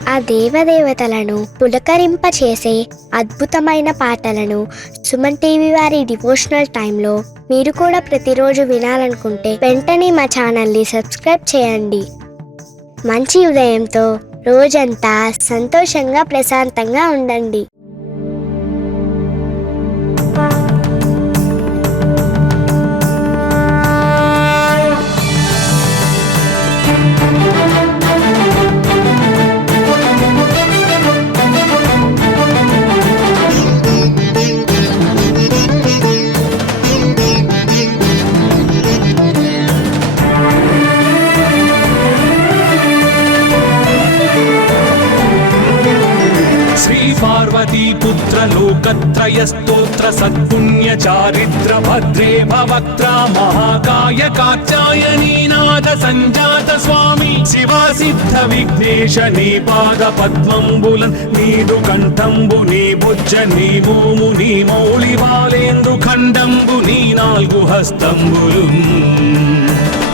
ఆ దేవదేవతలను పులకరింపచేసే అద్భుతమైన పాటలను సుమన్ టీవీ వారి డివోషనల్ టైంలో మీరు కూడా ప్రతిరోజు వినాలనుకుంటే వెంటనే మా ఛానల్ని సబ్స్క్రైబ్ చేయండి. మంచి ఉదయంతో రోజంతా సంతోషంగా ప్రశాంతంగా ఉండండి. पार्वती पुत्र लोकत्रय स्तोत्र सत्पुण्य चारित्र भद्रे भवक्त्रा महाकाय कात्यायनी नाद संजात स्वामी शिवा सिद्ध विघ्नेश नी पाद पद्मंबुलन् नीदु कंठंबु नी भुज नी भूमु नी मौळि बालेंदु खंडंबु नी नाल्गु हस्तंबुलु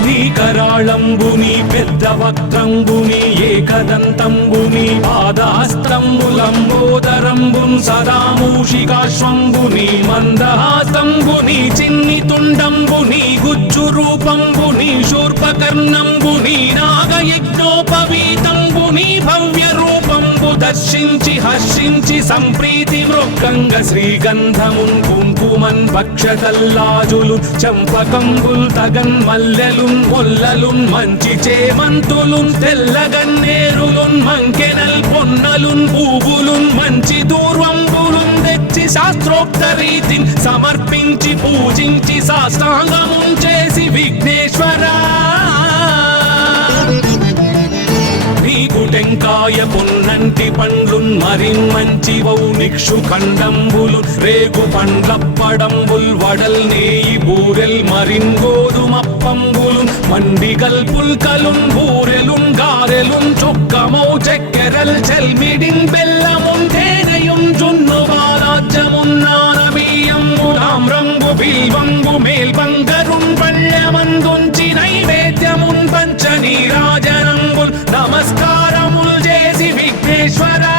నీ కరాళంబుని పెద్ద వక్త్రంబుని ఏకదంతంబుని పాదాస్త్రంబులంబోదరంబున్ సదా మూషికాశ్వంబుని మందహాసంబుని చిన్ని తుండంబుని గుజ్జు రూపంబుని శూర్పకర్ణంబుని నాగయజ్ఞోపవీతంబుని భవ్య రూపంబు దర్శించి హర్షించి సంప్రీతి మృక్కంగ శ్రీగంధమున్ కుంకుమన్ భక్షతల్లాజులు చంపకంబుల్ తగన్ మల్లెలు మొల్లలున్ మంచి చేమంతులున్ తెల్లగన్నేరులున్ మంకెనల్ పొన్నలున్ పూవులున్ మంచి దూర్వంబులున్ తెచ్చి శాస్త్రోక్త రీతిని సమర్పించి పూజించి సాష్టాంగమున్ చేసి విఘ్నేశ్వరా టెంకాయ పొన్నంటి పండ్లున్ మరిన్ మంచి వౌ నిక్షు ఖండంబులు రేగు పండ్లప్పడంబుల్ వడల్ నేయి బూరెల్ మరిన్ గోధుమప్పంబులు మండిగల్ పుల్కలున్ బూరెలున్ గారెలున్ చొక్కమౌ చెక్కెరల్ చెల్మిడిన్ బెల్లమున్ తేనెయున్ జున్ను బాలాజ్యమున్ నానబియ్యంబులాం రంగు బిల్వంగు మేల్బంగరున్ పళ్ళమందుంచి నైవేద్యమున్ పంచ నీరాజనంబుల్ నమస్కారముల్ చేసి విఘ్నేశ్వరా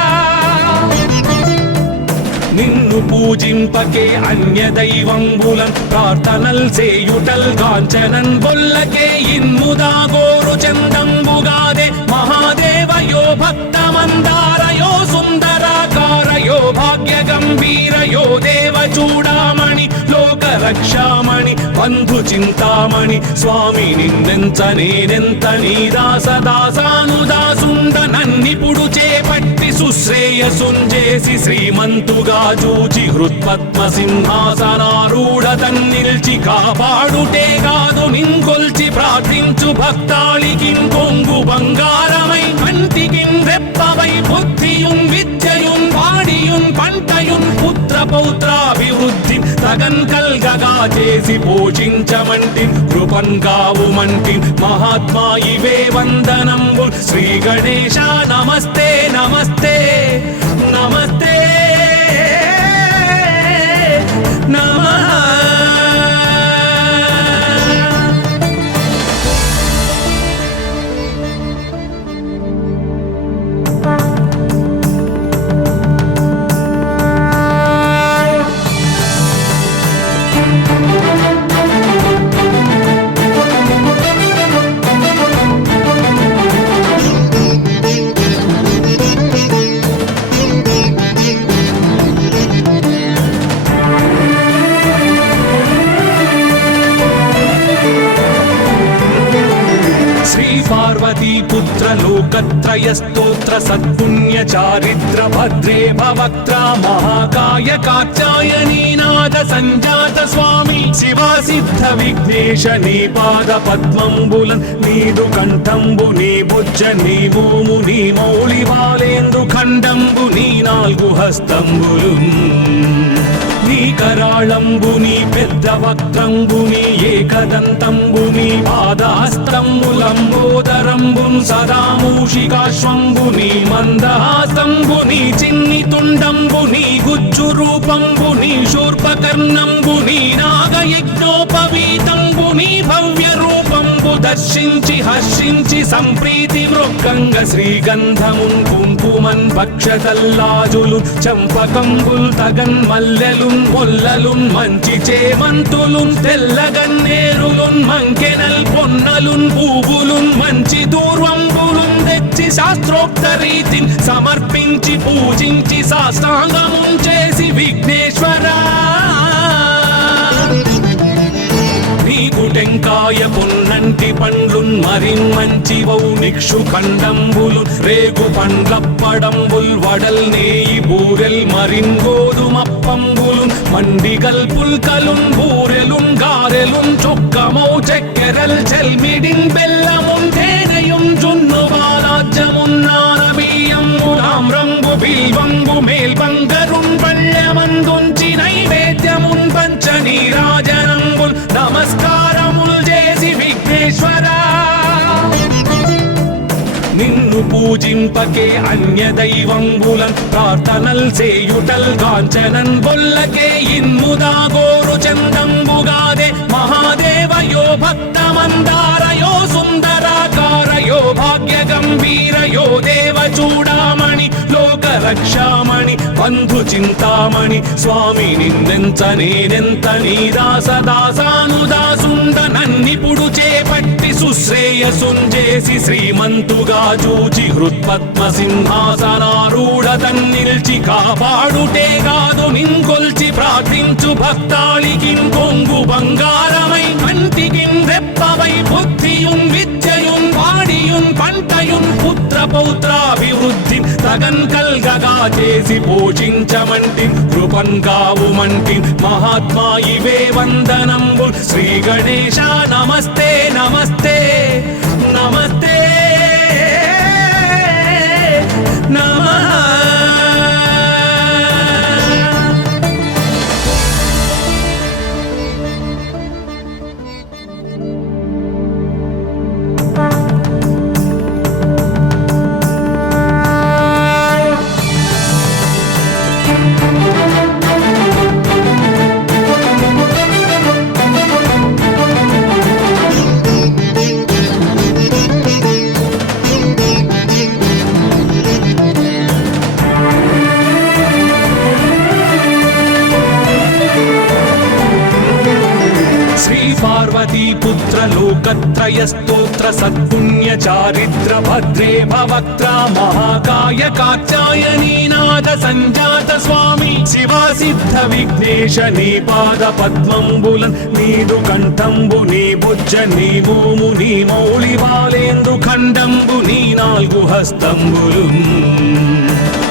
నిన్ను పూజింపకే అన్య దైవంబులన్ ప్రార్థనల్ సేయుటల్ కాంచనన్ బొల్లకే ఇన్ముదా గోరు చందంబుగాదే మహాదేవయో భక్తమందారయో సుందరాకారయో భాగ్య గంభీరయో దేవ చూడామణి లోక రక్షామణి బంధు చింతామణి స్వామి నిన్నెంత నేనెంత నీ దాసదాసానుదాసుండ నన్నిపుడు చేపట్టి సుశ్రేయసుంజేసి శ్రీమంతుగా చూచి హృత్పద్మ సింహాసనారూఢ తన్నిల్చి కాపాడుటే కాదు నింకొల్చి ప్రార్థించు భక్తాళికిన్ కొంగు బంగారమై కంటికిన్ రెప్పవై బుద్ధియున్ విద్యయున్ వాడియున్ పంటయున్ పుత్ర పౌత్రాభివృద్ధి తగన్ కల్గగా చేసి పోషించమంటి కృపన్ కావుమంటి మహాత్మా ఇవే వందనంబు శ్రీ గణేశ నమస్తే నమస్తే నమస్తే నమః. पार्वती पुत्र लोकत्रय स्तोत्र सत्पुण्य चारित्र भद्रे भवक्त्रा महाकाय कात्यायनी नाद संजात स्वामी शिवा सिद्ध विघ्नेश नी पाद पद्मंबुलन् नीदु कंठंबु नी भुज नी भूमु नी मौळि बालेंदु खंडंबु नी नाल्गु हस्तंबुलु నీ కరాళంబుని పెద్ద వక్త్రంబుని ఏకదంతంబుని పాదాస్త్రంబులంబోదరంబున్ సదా మూషికాశ్వంబుని మందహాసంబుని చిన్ని తుండంబుని గుజ్జు రూపంబుని శూర్పకర్ణంబుని నాగయజ్ఞోపవీతంబుని భవ్య రూపంబు రూపంబు దర్శించి హర్షించి సంప్రీతి మృక్కంగ శ్రీగంధమున్ కుంకుమన్ భక్షతల్లాజులు చంపకంబుల్ తగన్ మల్లెలున్ మొల్లలున్ మంచి చేమంతులున్ తెల్లగన్నేరులున్ మంకెనల్ పొన్నలున్ పూవులున్ మంచి దూర్వంబులున్ తెచ్చి శాస్త్రోక్త రీతిని సమర్పించి పూజించి సాష్టాంగమున్ చేసి విఘ్నేశ్వరా నీకు టెంకాయ పొన్నంటి పండ్లున్ మరిన్మంచివౌ నిక్షు ఖండంబులు రేగు పండ్లప్పడంబుల్ వడల్ నేయి బూరెల్ మరిన్ గోధుమప్పంబులు మండిగల్ పుల్కలున్ బూరెలున్ గారెలున్ చొక్కమౌ చెక్కెరల్ చెల్మిడిన్ బెల్లమున్ తేనెయున్ జున్ను బాలాజ్యమున్ నానబియ్యంబులామ్రంబు బిల్వంబు మేల్బంగరున్ పళ్ళమందుంచి నైవేద్యమున్ పంచ నీరాజనంబుల్ నమస్కారముల్ చేసి విఘ్నేశ్వరా నిన్ను పూజింపకే అన్య దైవంబులన్ ప్రార్థనల్ చేయుటల్ కాంచనన్ బొల్లకే ఇన్ముదా గోరు చందంబుగాదే మహాదేవయో భక్తమందారయో సుందరాకారయో భాగ్య గంభీరయో దేవ చూడామణి లోక రక్షామణి బంధు చింతామణి స్వామి నిన్నెంత నేనెంత నీ దాసదాసానుదాసుండ నన్నిపుడు చేపట్టి సుశ్రేయసుంజేసి శ్రీమంతుగా చూచి హృత్పద్మ సింహాసనారూఢ తన్నిల్చి కాపాడుటే కాదు నింకొల్చి ప్రార్థించు భక్తాళికిన్ కొంగు బంగారమై కంటికిన్ రెప్పవై బుద్ధియున్ విద్యయున్ వాడియున్ పంటయున్ పుత్ర పౌత్రాభివృద్ధి తగన్ కల్గగా చేసి పోషించమంటి కృపన్ కావుమంటి మహాత్మా ఇవే వందనంబు శ్రీ గణేశ నమస్తే నమస్తే నమస్తే నమః पुत्र लोकत्रय स्तोत्र सत्पुण्य चारित्र भद्रे भवक्त्र महाकाय कात्यायनी नाद संजात स्वामी शिवा सिद्ध विघ्नेश नी पाद पद्मंबुलन नीदु कंठंबु नी बुज्ज नी भूमु नी मौళి బాలేందు ఖండంబు నీ నాలుగు హస్తంబులున్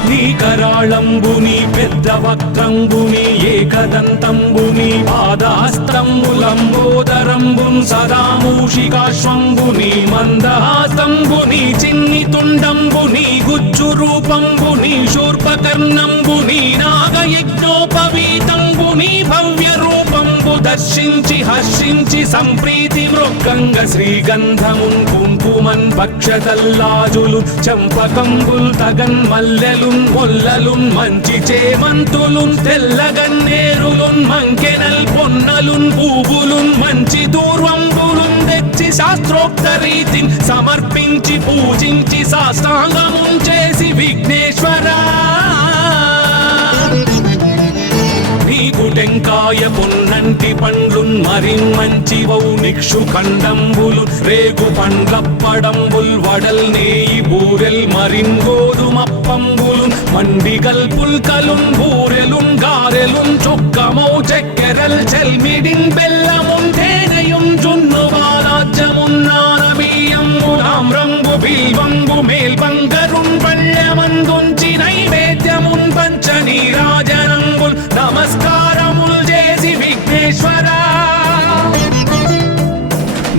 నీ కరాళంబు నీ పెద్ద వక్త్రంబు నీ ఏకదంతంబు నీ పాదహస్తంబులంబోదరంబున్ సదా మూషికాశ్వంబు నీ మందహాసంబు నీ చిన్ని తుండంబు నీ గుజ్జు రూపంబు నీ శూర్పకర్ణంబు నీ నాగయజ్ఞోపవీతంబు నీ భవ్య రూపంబు దర్శించి హర్షించి సంప్రీతి మృక్కంగ శ్రీగంధమున్ కుంకుమన్ భక్షతల్లాజులు చంపకంబుల్ తగన్ మల్లెలున్ మొల్లలున్ మంచి చేమంతులున్ తెల్లగన్నేరులున్ మంకెనల్ పొన్నలున్ పూవులున్ మంచి దూర్వంబులున్ తెచ్చి శాస్త్రోక్త రీతిని సమర్పించి పూజించి సాష్టాంగమున్ చేసి విఘ్నేశ్వరా నీకు టెంకాయ పొన్నంటి పండ్లున్ మరిన్మంచివౌ నిక్షు ఖండంబులు రేగు పండ్లప్పడంబుల్ వడల్ నేయి బూరెల్ మరిన్ గోధుమప్పంబులు మండిగల్ పుల్కలున్ బూరెలున్ గారెలున్ చొక్కమౌ చెక్కెరల్ చెల్మిడిన్ బెల్లమున్ తేనెయున్ జున్ను బాలాజ్యమున్ నానబియ్యంబులామ్రంబు బిల్వంబు మేల్బంగరున్ పళ్ళమందుంచి నైవేద్యమున్ పంచ నీరాజనంబుల్ నమస్కారముల్ చేసి విఘ్నేశ్వరా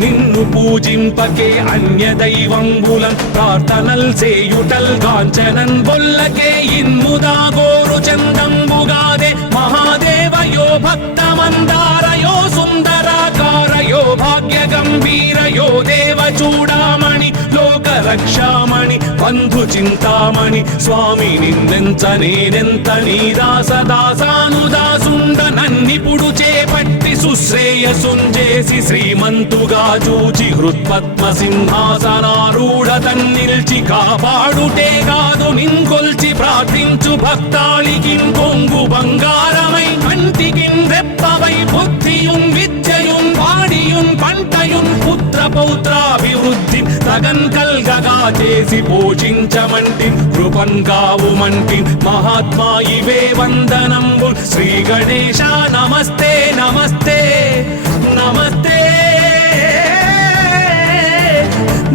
నిన్ను పూజింపకే అన్య దైవంబులన్ ప్రార్థనల్ చేయుటల్ కాంచనన్ బొల్లకే ఇన్ముదా గోరు చందంబుగాదే మహాదేవయో భక్తమందారయో సుందరాకారయో భాగ్య గంభీరయో దేవ చూడామణి లోక రక్షామణి బంధు చింతామణి స్వామి నిన్నెంత నేనెంత నీ దాసదాసానుదాసుండ నన్నిపుడు చేపట్టి సుశ్రేయసుంజేసి శ్రీమంతుగా చూచి హృత్పద్మ సింహాసనారూఢ తన్నిల్చి కాపాడుటే కాదు నిన్కొల్చి ప్రార్థించు భక్తాళికి కొంగు బంగారమై కంటికిన్ రెప్పవై బుద్ధియున్ విద్యయున్ వాడియున్ పంటయున్ పుత్ర పౌత్రాభివృద్ధి తగన్ కల్గగా చేసి పోషించమంటి కృపన్ కావుమంటి మహాత్మా ఇవే వందనంబు శ్రీ గణేశ నమస్తే నమస్తే నమస్తే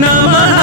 నమః.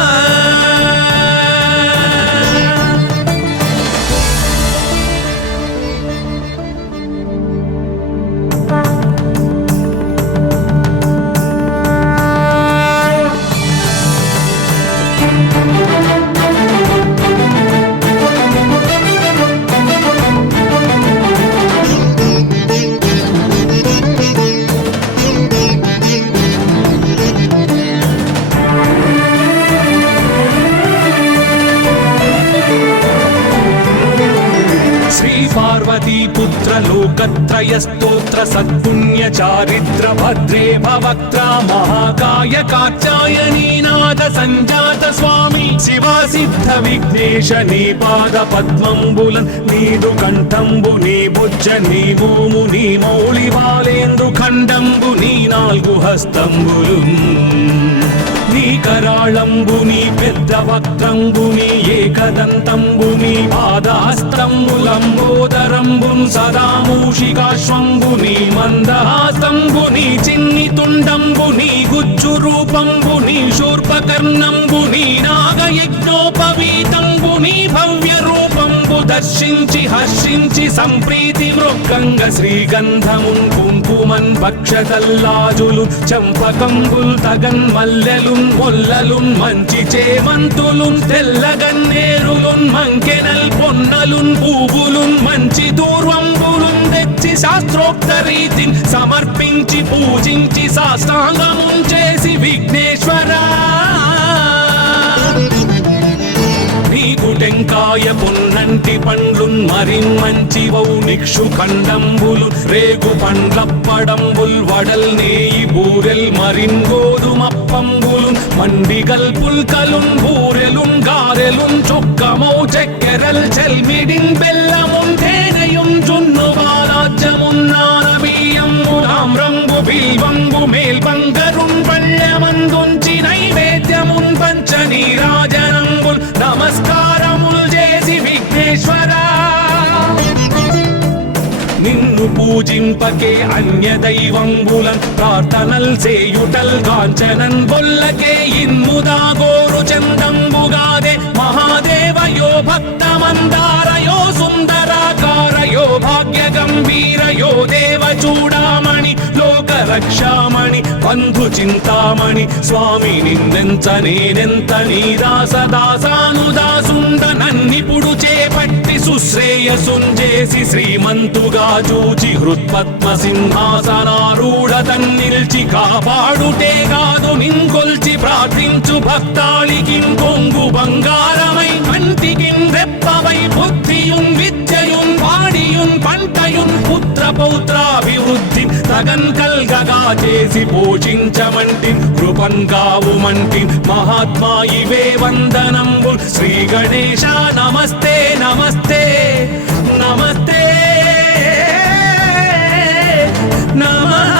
పార్వతీ పుత్ర లోకత్రయ స్తోత్ర సత్పుణ్య చారిత్ర భద్రే భవక్త్ర మహాకాయ కాచాయనీనాథ సంజాత స్వామి శివా సిద్ధ విఘ్నేశ నీ పాద పద్మంబులన్ నీదు కంఠంబు నీ బుజ్జ నీ భూము నీ మౌళి బాలేందు ఖండంబు నీ నాలుగు హస్తంబులు నీ కరాళంబు నీ పెద్ద వక్త్రంబు నీ ఏకదంతంబు నీ పాదహస్తంబులంబోదరంబున్ సదా మూషికాశ్వంబు నీ మందహాసంబు నీ చిన్ని తుండంబు నీ గుజ్జు రూపంబు నీ శూర్పకర్ణంబు నీ నాగయజ్ఞోపవీతంబు నీ భవ్య రూపంబు దర్శించి హర్షించి సంప్రీతి మృక్కంగ శ్రీగంధమున్ కుంకుమన్ భక్షతల్లాజులు చంపకంబుల్ తగన్ మల్లెలున్ మొల్లలున్ మంచి చేమంతులున్ తెల్లగన్నేరులున్ మంకెనల్ పొన్నలున్ పూవులున్ మంచి దూర్వంబులున్ తెచ్చి శాస్త్రోక్త రీతిని సమర్పించి పూజించి సాష్టాంగమున్ చేసి విఘ్నేశ్వరా నీకు టెంకాయ పొన్నంటి పండ్లున్ మరిన్ మంచివౌ నిక్షు ఖండంబులు రేగు పండ్లప్పడంబుల్ వడల్ నేయి బూరెల్ మరిన్ గోధుమప్పంబులు మండిగల్ పుల్కలున్ బూరెలున్ గారెలున్ చొక్కమౌ చెక్కెరల్ చెల్మిడిన్ బెల్లమున్ తేనెయున్ జున్ను బాలాజ్యమున్ నానబియ్యంబు తామ్రంబు బిల్వంబు మేల్బంగరున్ పళ్ళెమందుంచి నైవేద్యమున్ పంచ నీరాజనంబుల్ నమస్కారముల్ చేసి విఘ్నేశ్వరా నిన్ను పూజింపకే అన్య దైవంబులన్ ప్రార్థనల్ సేయుటల్ కాంచనన్ బొల్లకే ఇన్ముదా గోరు చందంబుగాదే మహాదేవయో భక్తమందారయో సుందరాకారయో భాగ్య గంభీరయో దేవ చూడామణి లోక రక్షామణి బంధు చింతామణి స్వామి నిన్నెంత నేనెంత నీ దాసదాసానుదాసుండ నన్నిపుడు చేపట్టి సుశ్రేయసుంజేసి శ్రీమంతుగా చూచి హృత్పద్మ సింహాసనారూఢ తన్నిల్చి కాపాడుటే కాదు నిన్కొల్చి ప్రార్థించు భక్తాళికి కొంగు బంగారమై కంటికిన్ రెప్పవై బుద్ధియున్ విద్యయున్ వాడియున్ పంటయున్ పుత్ర పౌత్రాభివృద్ధి తగన్ కల్గగా చేసి పోషించమంటి కృపన్ కావుమంటి మహాత్మా ఇవే వందనంబు శ్రీ గణేశ నమస్తే నమస్తే నమస్తే నమః.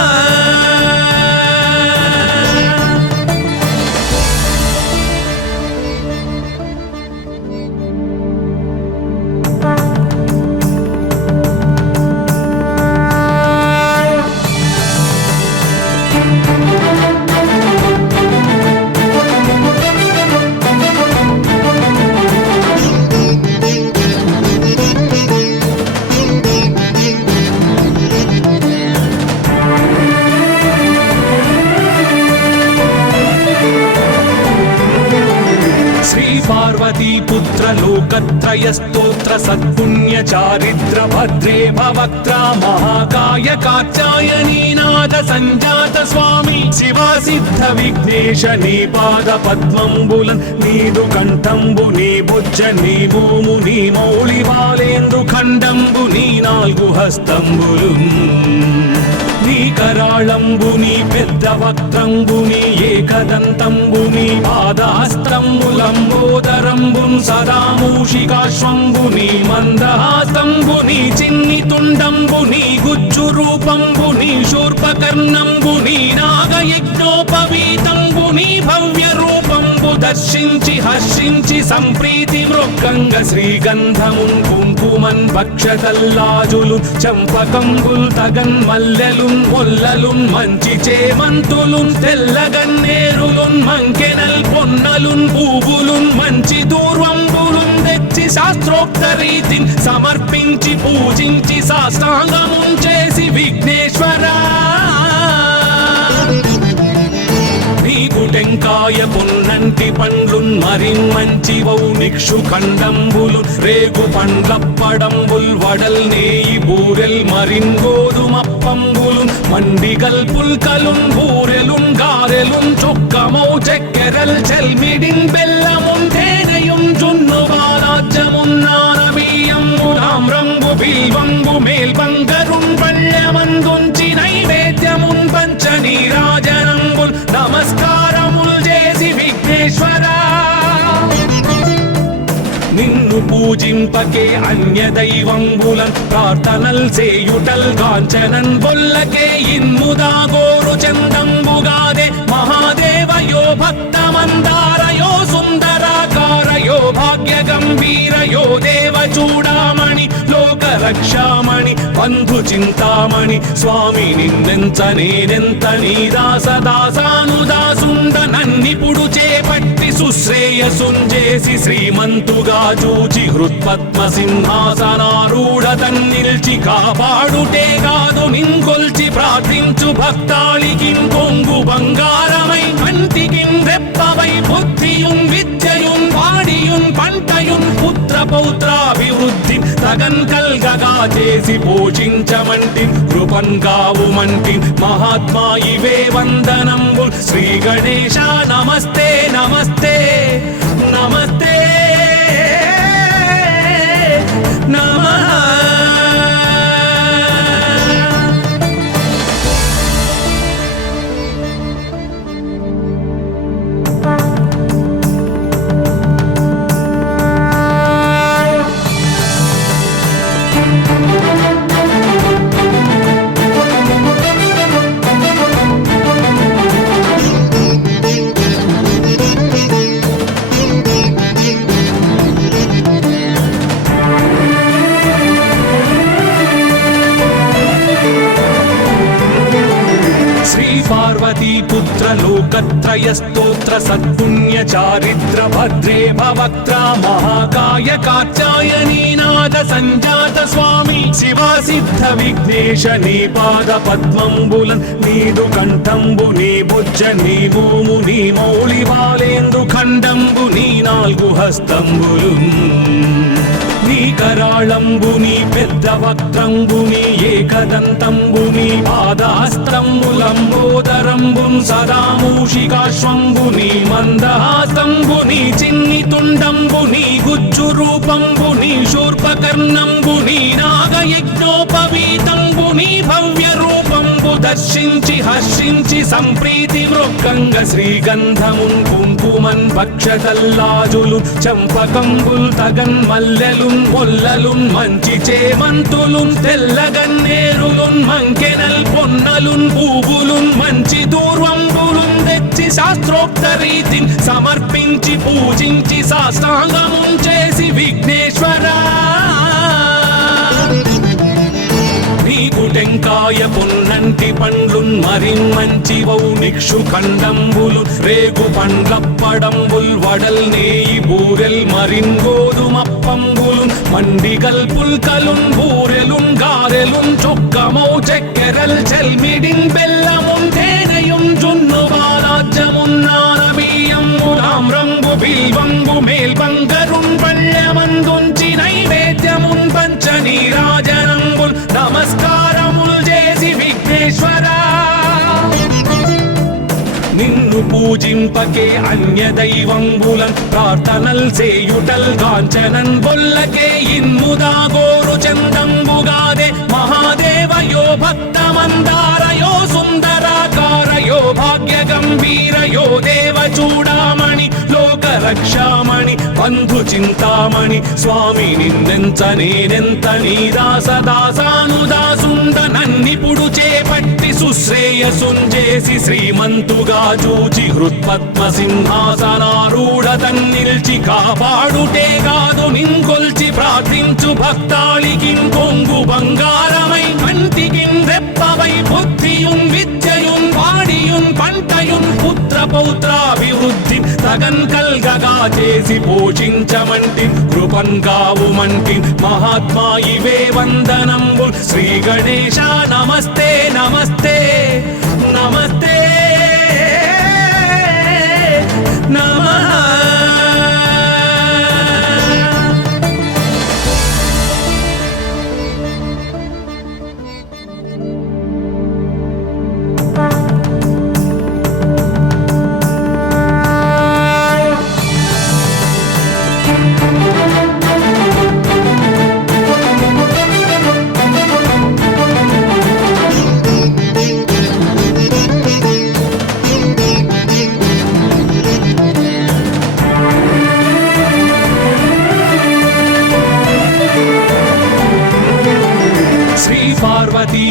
पार्वती पुत्र लोकत्रय स्तोत्र सत्पुण्य चारित्र भद्रे भवक्त्रा महाकाय कात्यायनी नाद संजात स्वामी शिवा सिद्ध विघ्नेश नी पाद पद्मंबुलन नीदु कंठंबु नी भुज नी भूमु नी मौళి బాలేందు ఖండంబు నీ నాలుగు హస్తంబులు నీ కరాళంబు నీ పెద్ద వక్త్రంబు నీ ఏకదంతంబు నీ పాదహస్తంబులంబోదరంబు సదా మూషికాశ్వంబు నీ మందహాస్తంబు నీ చిన్ని తుండంబు నీ గుజ్జు రూపంబు నీ శూర్పకర్ణంబు నీ నాగయజ్ఞోపవీతంబు నీ భవ్య రూపంబు దర్శించి హర్షించి సంప్రీతి మృక్కంగ శ్రీగంధమున్ కుంకుమన్ భక్షతల్లాజులు చంపకంబుల్ తగన్ మల్లెలున్ మొల్లలున్ మంచి చేమంతులున్ తెల్లగన్నేరులున్ మంకెనల్ పొన్నలున్ పూవులున్ మంచి దూర్వంబులున్ తెచ్చి శాస్త్రోక్త రీతిని సమర్పించి పూజించి సాష్టాంగమున్ చేసి విఘ్నేశ్వరా నీకు టెంకాయ పొన్నంటి పండ్లున్ మరిన్ మంచి వౌనిక్షు ఖండంబులు రేగు పండ్లప్పడంబుల్ వడల్ నేయి బూరెల్ మరిన్ గోధుమప్పంబులు మండిగల్ పుల్కలున్ బూరెలున్ గారెలున్ చొక్కమౌ చెక్కెరల్ చెల్మిడిన్ బెల్లమున్ తేనెయున్ జున్ను బాలాజ్యమున్ నానబియ్యంబు తామ్రంబు బిల్వంబు మేల్బంగరున్ పళ్ళమందుంచి నైవేద్యమున్ పంచనీరాజనంబుల్ నమస్కారముల్ చేసి విఘ్నేశ్వరా నిన్ను పూజింపకే అన్య దైవంబులన్ ప్రార్థనల్ చేయుటల్ కాంచనన్ బొల్లకే ఇన్ముదా గోరు చందంబుగాదే మహాదేవయో భక్తమందారయో సుందరాకారయో భాగ్య గంభీరయో దేవ చూడామణి లోక రక్షామణి బంధు చింతామణి స్వామి నిన్నెంత నేనెంత నీ దాసదాసానుదాసుండ నన్నిపుడు చేపట్టి సుశ్రేయసుంజేసి శ్రీమంతుగా చూచి హృత్పద్మ సింహాసనారూఢ తన్నిల్చి కాపాడుటే కాదు నింకొల్చి ప్రార్థించు భక్తాళికి కొంగు బంగారమై కంటికి రెప్పవై బుద్ధియున్ విద్యయున్ వాడియున్ పంటయున్ పుత్ర పౌత్రాభివృద్ధి తగన్ కల్గగా చేసి పోషించమంటి కృపన్ కావుమంటి మహాత్మా ఇవే వందనంబు శ్రీ గణేశ నమస్తే నమస్తే నమస్తే నమః पार्वती पुत्र लोकत्रय स्तोत्र सत्पुण्य चारित्र भद्रे भवक्त्रा महाकाय कात्यायनी नाद संजात स्वामी शिवा सिद्ध विघ्नेश नी पाद पद्मंबुलन नीदु कंठंबु नी भुज नी भूमु नी मौళి బాలేందు ఖండంబు నీ నాలుగు హస్తంబులు నీ కరాళంబు నీ పెద్ద వక్త్రంబు నీ ఏకదంతంబు నీ పాదహస్తంబులంబోదరంబు సదా మూషికాశ్వంబు నీ మందహాస్తంబు నీ చిన్ని తుండంబు నీ గుజ్జు రూపంబు నీ శూర్పకర్ణంబు నీ నాగయజ్ఞోపవీతంబు నీ భవ్య రూపంబు దర్శించి హర్షించి సంప్రీతి మృక్కంగ శ్రీగంధమున్ కుంకుమన్ భక్షతల్లాజులు చంపకంబుల్ తగన్ మల్లెలున్ మొల్లలున్ మంచి చేమంతులున్ తెల్లగన్నేరులున్ మంకెనల్ పొన్నలున్ పూవులున్ మంచి దూర్వంబులున్ తెచ్చి శాస్త్రోక్త రీతిని సమర్పించి పూజించి సాష్టాంగమున్ చేసి విఘ్నేశ్వరా నీకు టెంకాయ పొన్నంటి పండ్లున్ మరిన్ మంచి వౌనిక్షు ఖండంబులు రేగు పండ్లప్పడంబుల్ వడల్ నేయి బూరెల్ మరిన్ గోధుమప్పంబులు మండిగల్ పుల్కలున్ బూరెలున్ గారెలున్ చొక్కమౌ చెక్కెరల్ చెల్మిడిన్ బెల్లమున్ తేనెయున్ జున్ను బాలాజ్యమున్ నానబియ్యంబు తామ్రంబు బిల్వంబు మేల్బ పూజింపకే అన్య దైవంబులన్ ప్రార్థనల్ సేయుటల్ కాంచనన్ బొల్లకే ఇన్ముదా గోరు చందంబుగాదే మహాదేవయో భక్తమందారయో సుందరాకారయో భాగ్య గంభీరయో దేవ చూడామణి లోక రక్షామణి బంధు చింతామణి స్వామి నిన్నెంత నేనెంత నీ దాసదాసానుదాసుండ నన్నిపుడు చేపట్టి సుశ్రేయసుంజేసి శ్రీమంతుగా చూచి హృత్పద్మ సింహాసనారూఢ తన్నిల్చి కాపాడుటే కాదు నింకొల్చి ప్రార్థించు భక్తాళికిం కొంగు బంగారమై కంటికిం రెప్పవై బుద్ధియుం విద్యయుం వాడియుం పంటయుం పుత్ర పౌత్రాభివృద్ధి తగన్ కల్గగా చేసి పోషించమంటి కృపన్ కావుమంటి మహాత్మా ఇవే వందనంబుల్ శ్రీ గణేశ నమస్తే నమస్తే నమస్తే నమః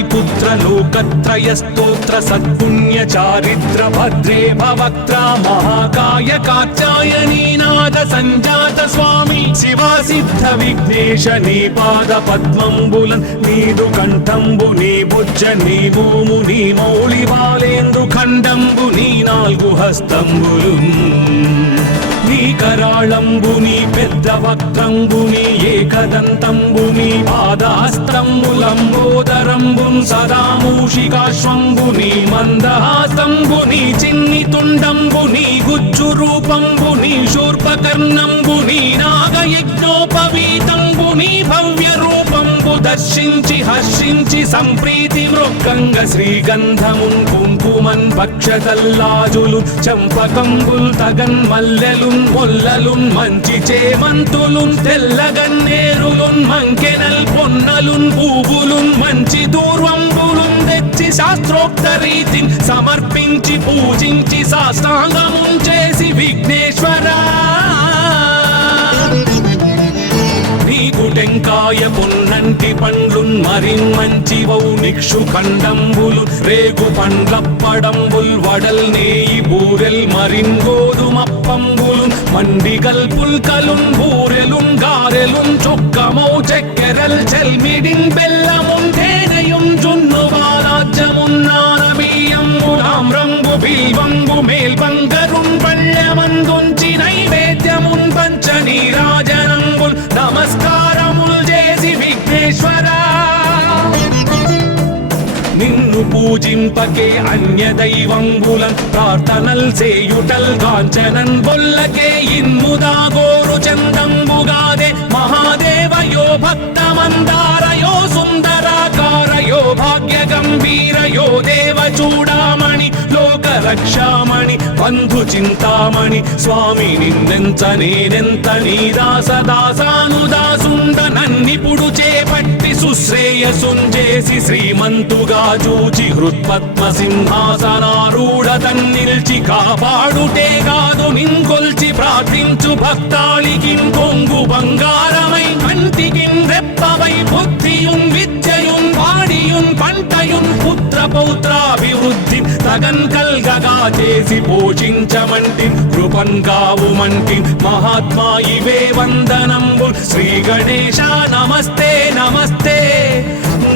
पुत्र लोकत्रय स्तोत्र सत्पुण्य चारित्र भद्रे भवक्त्रा महाकाय कात्यायनी नाद संजात स्वामी शिवा सिद्ध विघ्नेश नी पाद पद्मंबुलन् नीदु कंठंबु नी बुज्ज नी भूमु नी मौळि बालेंद्रु खंडंबु नी नाल्गु हस्तंबुलुन् నీ కరాళంబుని పెద్ద వక్త్రంబుని ఏకదంతంబుని పాదహస్తంబులంబోదరంబున్ సదా మూషికాశ్వంబుని మందహాసంబుని చిన్ని తుండంబుని గుజ్జు రూపంబుని శూర్పకర్ణంబుని నాగయజ్ఞోపవీతంబుని భవ్య రూపంబు దర్శించి హర్షించి సంప్రీతి మృక్కంగ శ్రీగంధమున్ కుంకుమన్ భక్షతల్లాజులు చంపకంబుల్ తగన్ మల్లెలున్ మొల్లలున్ మంచి చేమంతులున్ తెల్లగన్నేరులున్ మంకెనల్ పొన్నలున్ పూవులున్ మంచి దూర్వంబులున్ తెచ్చి శాస్త్రోక్త రీతిని సమర్పించి పూజించి సాష్టాంగమున్ చేసి విఘ్నేశ్వరా నీకు టెంకాయ పొన్నంటి పండ్లున్ మరిన్ మంచివౌ నిక్షు ఖండంబులు రేగు పండ్లప్పడంబుల్ వడల్ నేయి బూరెల్ మరిన్ గోధుమప్పంబులు మండిగల్ పుల్కలున్ బూరెలున్ గారెలున్ చొక్కమౌ చెక్కెరల్ చెల్మిడిన్ బెల్లమున్ తేనెయున్ జున్ను బాలాజ్యమున్ నానబియ్యంబులామ్రంబు బిల్వంబు మేల్బంగరున్ పళ్ళమందుంచి నైవేద్యమున్ పంచ నీరాజనంబుల్ నమస్కారముల్ చేసి విఘ్నేశ్వరా నిన్ను పూజింపకే అన్య దైవంబులన్ ప్రార్థనల్ సేయుటల్ కాంచనన్ బొల్లకే ఇన్ముదా గోరు చందంబుగాదే మహాదేవయో భక్తమందారయో సుందరాకారయో భాగ్య గంభీరయో దేవ చూడామణి లోక రక్షామణి బంధు చింతామణి స్వామి నిన్నెంత నేనెంత నీ దాసదాసానుదాసుండ నన్నిపుడు చేపట్టి సుశ్రేయసుంజేసి శ్రీమంతుగా చూచి హృత్పద్మ సింహాసనారూఢ తన్నిల్చి కాపాడుటే కాదు నింకొల్చి ప్రార్థించు భక్తాళికిం కొంగు బంగారమై కంటికిం రెప్పవై బుద్ధియుం విద్యయుం వాడియుం పంటయుం పుత్ర పౌత్రాభివృద్ధి తగన్ కల్గగా చేసి పోషించమంటి కృపన్ కావుమంటి మహాత్మా ఇవే వందనంబు శ్రీ గణేశ నమస్తే నమస్తే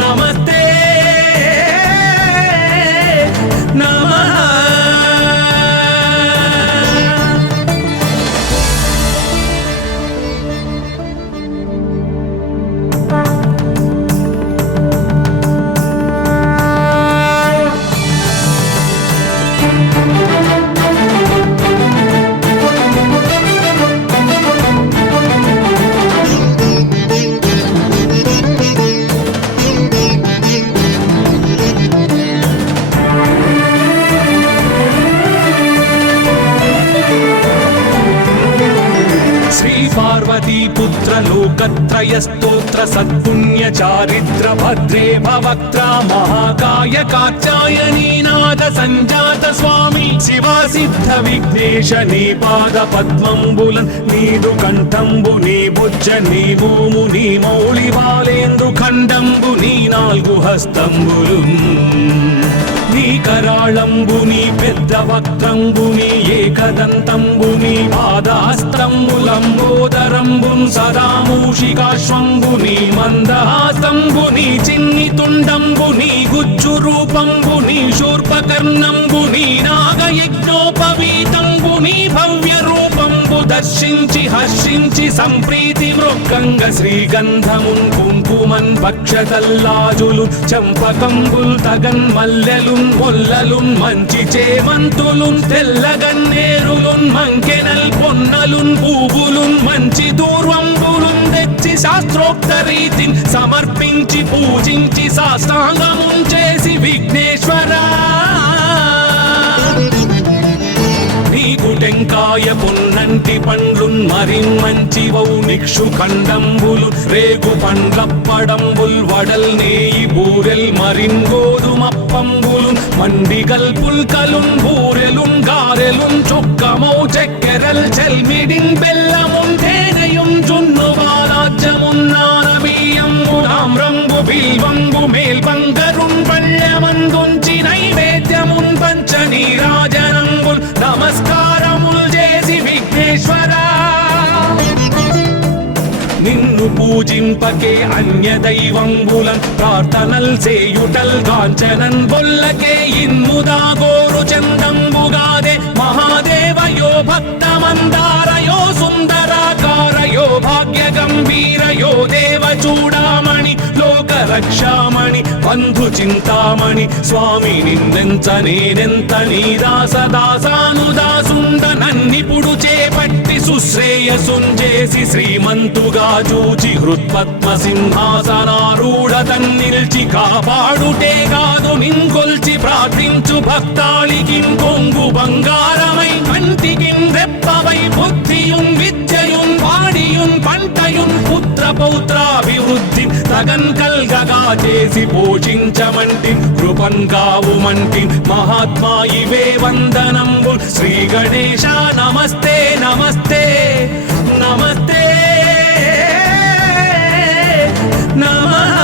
నమస్తే నమః పార్వతీ పుత్ర లోకత్రయ స్తోత్ర సత్పుణ్య చారిత్ర భద్రే భవక్త్ర మహాకాయ కాత్యాయనీ నాద సంజాత స్వామి శివ సిద్ధ విఘ్నేశ నీ పాద పద్మంబులన్ నీదు కంఠంబు నీ బుజ్జ నీ భూము నీ మౌళి బాలేందు ఖండంబు నీ నాలుగు హస్తంబులు నీ కరాళంబుని పెద్ద వక్త్రంబుని ఏకదంతంబుని పాదాస్తంబులంబోదరంబున్ సదా మూషికాశ్వంబుని మందహాసంబుని చిన్ని తుండంబుని గుజ్జు రూపంబుని శూర్పకర్ణంబుని నాగయజ్ఞోపవీతంబుని భవ్య రూపంబు దర్శించి హర్షించి సంప్రీతి మృక్కంగ శ్రీగంధమున్ కుంకుమన్ భక్షతల్లాజులు చంపకంబుల్ తగన్ మల్లెలున్ మొల్లలున్ మంచి చేమంతులున్ తెల్లగన్నేరులున్ మంకెనల్ పొన్నలున్ పూవులున్ మంచి దూర్వంబులున్ తెచ్చి శాస్త్రోక్త రీతిని సమర్పించి పూజించి సాష్టాంగమున్ చేసి విఘ్నేశ్వరా నీకు టెంకాయ పొన్నంటి పండ్లున్ మరిన్మంచివౌ నిక్షు ఖండంబులు రేగు పండ్లప్పడంబుల్ వడల్ నేయి బూరెల్ మరిన్ గోధుమప్పంబులు మండిగల్ పుల్కలున్ బూరెలున్ గారెలున్ చొక్కమౌ చెక్కెరల్ చెల్మిడిన్ బెల్లమున్ తేనెయున్ జున్ను బాలాజ్యమున్ నానబియ్యంబు తామ్రంబు బిల్వంబు మేల్బంగరున్ పళ్ళమందుంచి నైవేద్యమున్ పంచ నీరాజనంబుల్ నమస్కారముల్ చేసి విఘ్నేశ్వరా నిన్ను పూజింపకే అన్య దైవంబులన్ ప్రార్థనల్ సేయుటల్ కాంచనన్ బొల్లకే ఇన్ముదా గోరు చందంబుగాదే మహాదేవయో భక్తమందారయో సుందరాకారయో భాగ్య గంభీరయో దేవ చూడామణి లోక రక్షామణి బంధు చింతామణి స్వామి నిన్నెంత నేనెంత నీ దాసదాసానుదాసుండ నన్నిపుడు చేపట్టి సుశ్రేయసుంజేసి శ్రీమంతుగా చూచి హృత్పద్మ సింహాసనారూఢ తన్నిల్చి కాపాడుటే కాదు నింకొల్చి ప్రార్థించు భక్తాళికిన్ కొంగు బంగారమై కంటికిన్ రెప్పవై బుద్ధియున్ విద్యయున్ వాడియున్ పంటయున్ పుత్ర పౌత్రాభివృద్ధి తగన్ కల్గగా చేసి పోషించమంటి కృపన్ కావుమంటి మహాత్మా ఇవే వందనంబు శ్రీ గణేశ నమస్తే నమస్తే నమస్తే నమః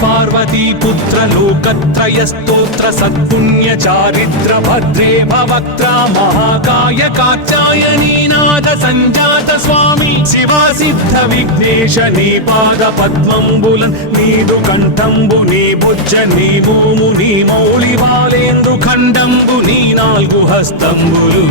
పార్వతీ పుత్ర లోకత్రయ స్తోత్ర సత్పుణ్య చారిత్ర భద్రే భవక్త్ర మహాకాయ కాత్యాయనీ నాద సంజాత స్వామి శివ సిద్ధ విఘ్నేశ నీ పాద పద్మంబులన్ నీదు కంఠంబు నీ బుజ్జ నీ భూము నీ మౌళి బాలేందు ఖండంబు నీ నాలుగు హస్తంబులు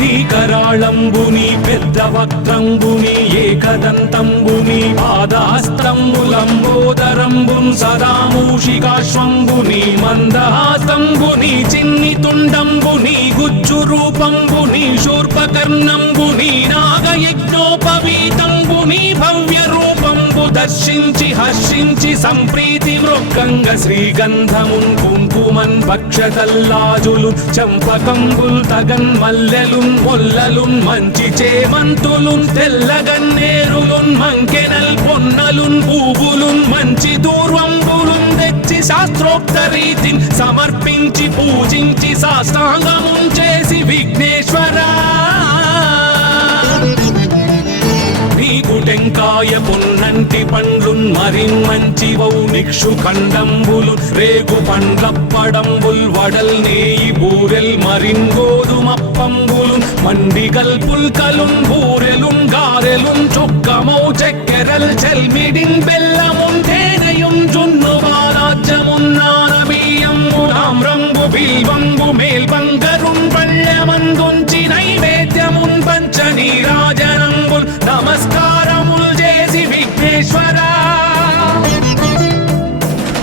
నీ కరాళంబుని పెద్ద వక్త్రంబుని ఏకదంతంబుని పాదాస్తంబులంబోదరంబున్ సదా మూషికాశ్వంబుని మందహాసంబుని చిన్ని తుండంబుని గుజ్జు రూపంబుని శూర్పకర్ణంబుని నాగయజ్ఞోపవీతంబుని భవ్య రూపంబు దర్శించి హర్షించి సంప్రీతి మృక్కంగ శ్రీగంధమున్ కుంకుమన్ భక్షతల్లాజులు చంపకంబుల్ తగన్ మల్లెలున్ మొల్లలున్ మంచి చేమంతులున్ తెల్లగన్నేరులున్ మంకెనల్ పొన్నలున్ పూవులున్ మంచి దూర్వంబులున్ తెచ్చి శాస్త్రోక్త రీతిని సమర్పించి పూజించి సాష్టాంగమున్ చేసి విఘ్నేశ్వరా నీకు టెంకాయ పొన్నంటి పండ్లున్ మరిన్మంచివౌ నిక్షు ఖండంబులు రేగు పండ్లప్పడంబుల్ వడల్ నేయి బూరెల్ మరిన్ గోధుమప్పంబులు మండిగల్ పుల్కలున్ బూరెలున్ గారెలున్ చొక్కమౌ చెక్కెరల్ చెల్మిడిన్ బెల్లమున్ తేనెయున్ జున్ను బాలాజ్యమున్ నానబియ్యంబు తామ్రంబు బిల్వంబు మేల్బంగరున్ పళ్ళమందుంచి నైవేద్యమున్ పంచ నీరాజనంబుల్ నమస్కారముల్ చేసి విఘ్నేశ్వరా